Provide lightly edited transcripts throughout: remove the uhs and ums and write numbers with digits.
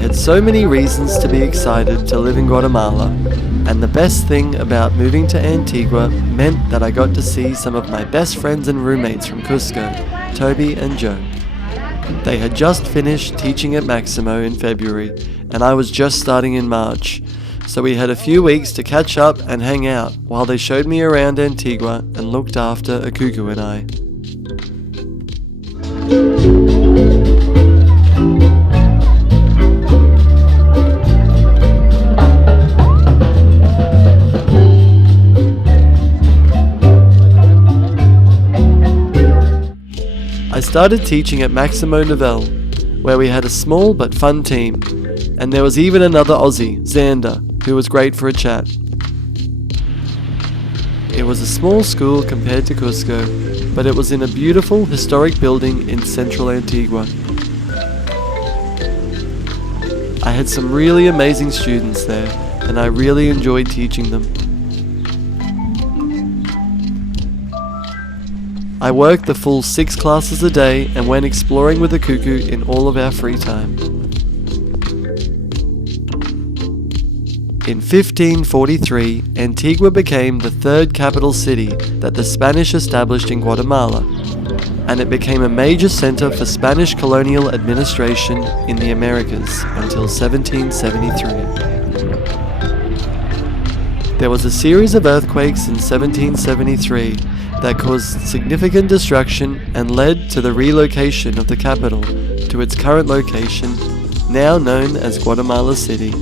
had so many reasons to be excited to live in Guatemala, and the best thing about moving to Antigua meant that I got to see some of my best friends and roommates from Cusco, Toby and Joe. They had just finished teaching at Maximo in February, and I was just starting in March, so we had a few weeks to catch up and hang out while they showed me around Antigua and looked after Ukuku and I. I started teaching at Maximo Nivel, where we had a small but fun team, and there was even another Aussie, Xander, who was great for a chat. It was a small school compared to Cusco, but it was in a beautiful historic building in central Antigua. I had some really amazing students there, and I really enjoyed teaching them. I worked the full 6 classes a day and went exploring with Ukuku in all of our free time. In 1543, Antigua became the 3rd capital city that the Spanish established in Guatemala, and it became a major center for Spanish colonial administration in the Americas until 1773. There was a series of earthquakes in 1773 that caused significant destruction and led to the relocation of the capital to its current location, now known as Guatemala City.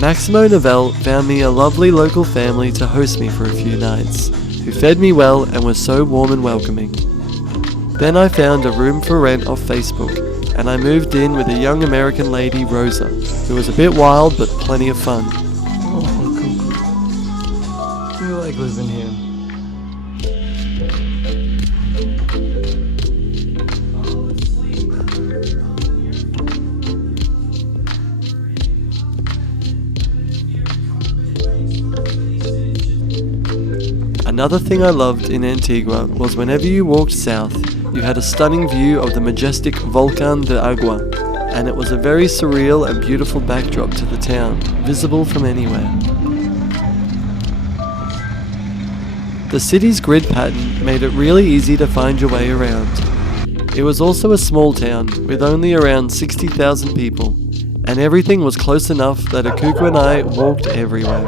Maximo Nivel found me a lovely local family to host me for a few nights, who fed me well and were so warm and welcoming. Then I found a room for rent off Facebook, and I moved in with a young American lady, Rosa, who was a bit wild but plenty of fun. You like living here? Another thing I loved in Antigua was whenever you walked south, you had a stunning view of the majestic Volcán de Agua, and it was a very surreal and beautiful backdrop to the town, visible from anywhere. The city's grid pattern made it really easy to find your way around. It was also a small town with only around 60,000 people, and everything was close enough that Ukuku and I walked everywhere.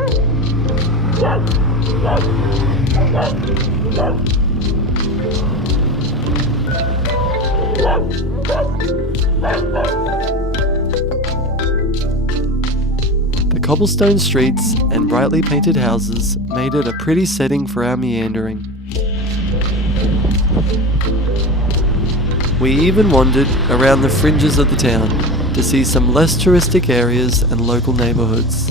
The cobblestone streets and brightly painted houses made it a pretty setting for our meandering. We even wandered around the fringes of the town to see some less touristic areas and local neighborhoods.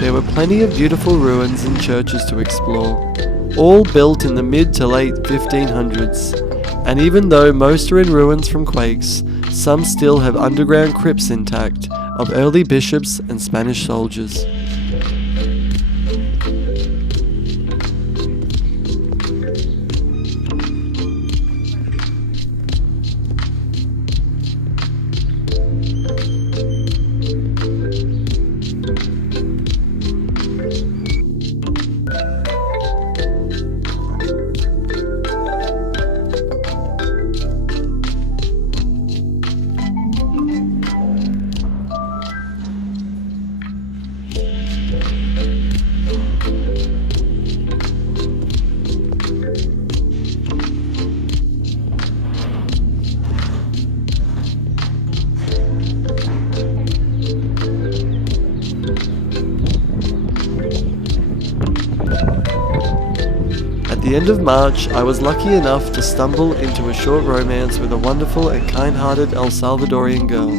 There were plenty of beautiful ruins and churches to explore, all built in the mid to late 1500s, and even though most are in ruins from quakes, some still have underground crypts intact of early bishops and Spanish soldiers. At the end of March, I was lucky enough to stumble into a short romance with a wonderful and kind-hearted El Salvadorian girl,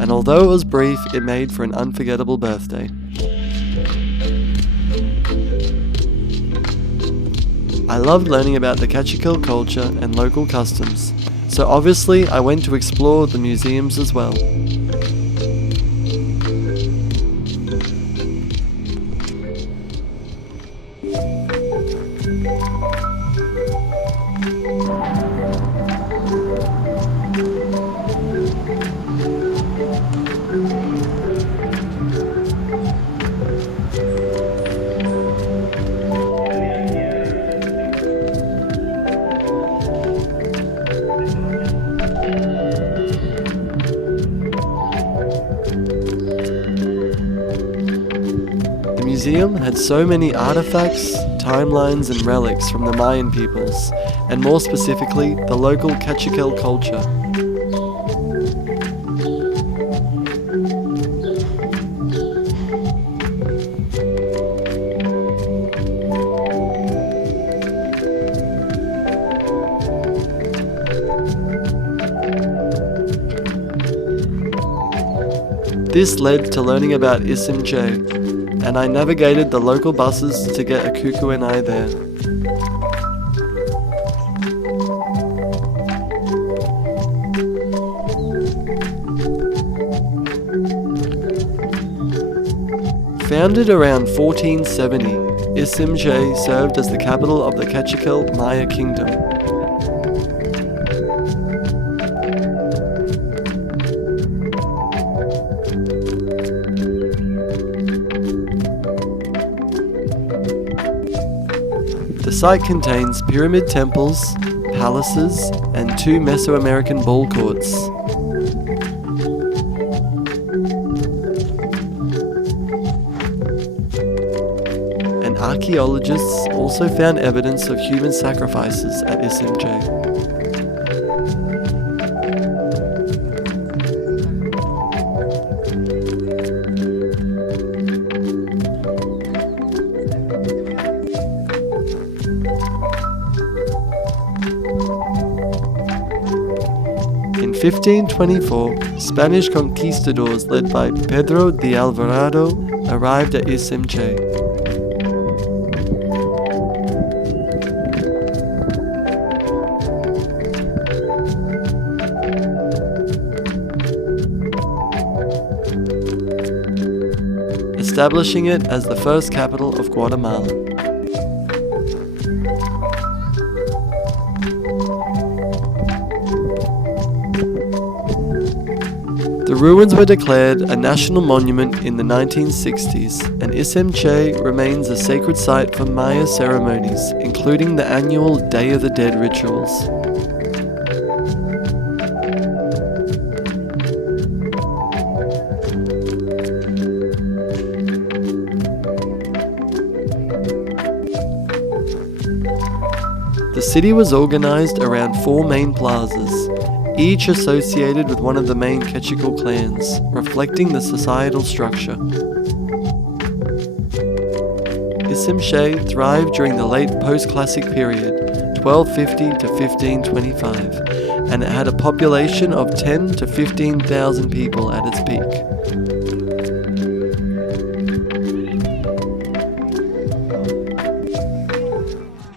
and although it was brief, it made for an unforgettable birthday. I loved learning about the Kachikil culture and local customs, so obviously I went to explore the museums as well. museum had so many artifacts, timelines and relics from the Mayan peoples, and more specifically, the local Cachiquel culture. This led to learning about Iximche, and I navigated the local buses to get Ukuku and I there. Founded around 1470, Iximche served as the capital of the Cachiquel Maya kingdom. The site contains pyramid temples, palaces, and 2 Mesoamerican ball courts. And archaeologists also found evidence of human sacrifices at Iximche. In 1524, Spanish conquistadors led by Pedro de Alvarado arrived at Iximche. Establishing it as the first capital of Guatemala. The ruins were declared a national monument in the 1960s, and Iximche remains a sacred site for Maya ceremonies, including the annual Day of the Dead rituals. The city was organized around 4 main plazas, each associated with one of the main Cachiquel clans, reflecting the societal structure. Iximche thrived during the late post-classic period, 1250 to 1525, and it had a population of 10 to 15,000 people at its peak.